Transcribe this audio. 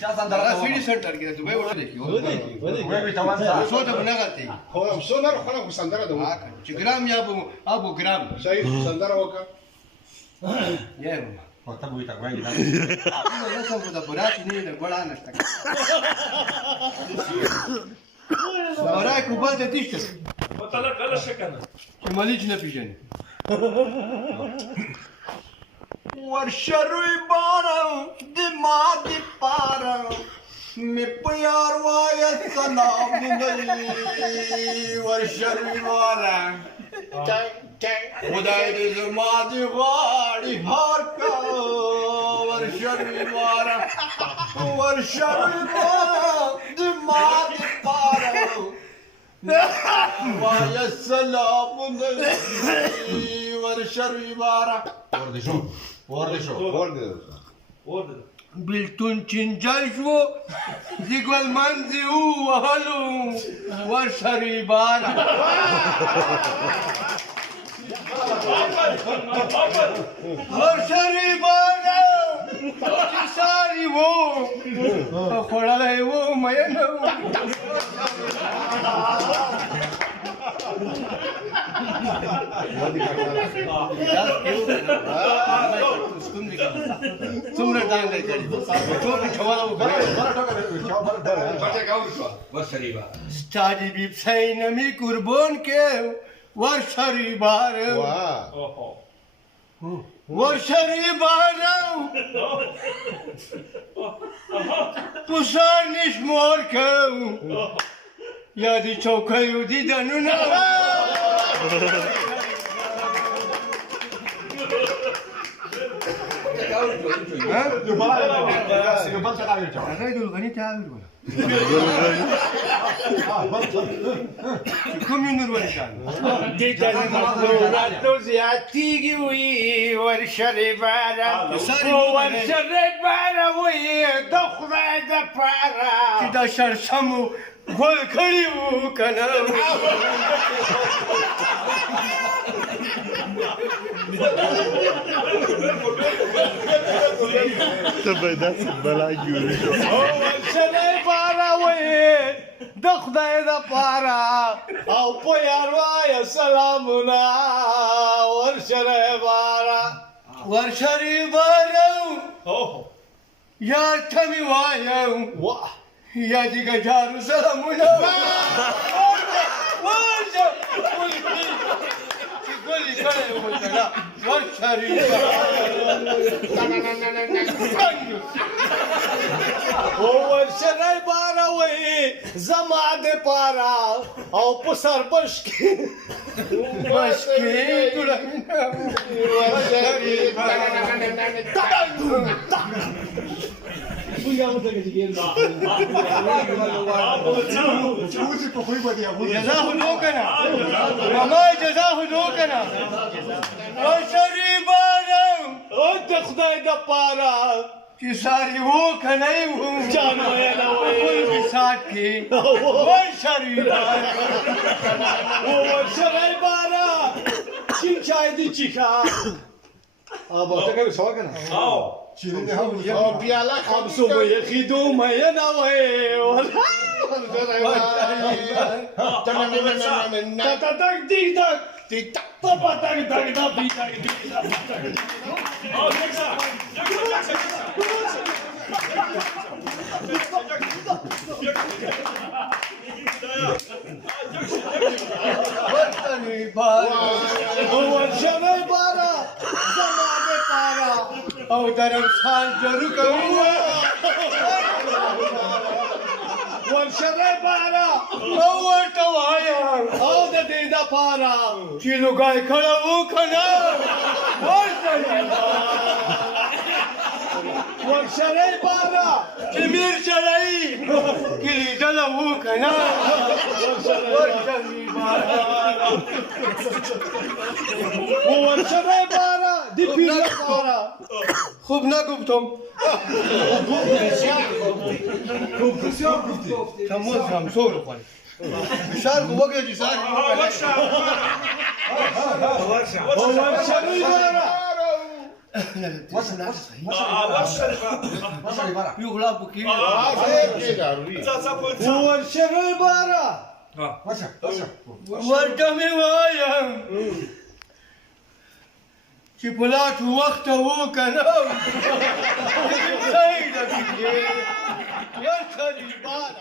چا سندره سړي سنټر کې دوی وړل کی وې به تمام سره څو ته نه غلطي خو څو نه خلک سندره ده چې ګرام یا ابو ګرام صحیح سندره وکړه یم او ته وې تا وې دا نو څه په برات نه ده ګړا نشته برای کوبل ته تیشته مطلب کله شکنه چې مالیج نه پیژني ورشروي بارم د ما د پارم می پیار وای سلام دی ورشروي بارم خدای دې زما د غاړي هار کا ورشروي بارم ورشروي بارم د ما د پارم وای سلام دی ورشروي بارم ورده بیلتون چنجای شو زیگل منزی او وحلو ورشری بارا ورشری بارا چی ساری وو خوڑلای وو مینو څومره ډانګ لري ټوکی چواله وکړه ستادی بیب سین می قربان کې ورشری بار ورشری بار پوسار نشمار که یادی چوکیو دیدنو نه هغه دلغني تعال ولا کوم نور ولا كان دې د مخلوقاتو زیاتیږي وي ورشري بارا ورشري بارا وي د خدای د پاره چې دا شرشمو ګل کړي وو کنه ته به داسې بلا جوړې شو ورشري بارا وي د خدای د پاره او په یار وای سلامونه ورشري بارا ورشري بارا یا تمی وایم یا دیگه جارو سلامونه گلی کنه بودنا ورشری ورشري بارا وي زما د پاره او په سر بشکی ورشري جزاه دوكنا ماما جزاه دوكنا ورشري بارا د خدای د پاره چې ساری وو کنه وو جانو یلا وي خپل سات کې ورشري بارا ورشري بارا چین چای دی چیکا ابا ته کوي سوال کنه او او پیاله اب صبح خیدو مې نه وای تا تک دی تک تا تک تک دا بي تک او دکسا ورشري بارا ورشري بارا زما د پاره او درم سال جرو کوي ورشري بارا او ورته وایم او د دې د پاره چې لوګای کړه وو کنه ورشري ورشري بارا چې میر چلای کلی دلا وو کنه ورشري بارا ورشري بارا دی پیر بارا خوب نگفتم تمام هم سور کنه شهر کو وګه دي سار ورشري بارا يغلب كي Za والشر البارة والدم وايا شبلات وقته كلام سيدة بكي يا البارة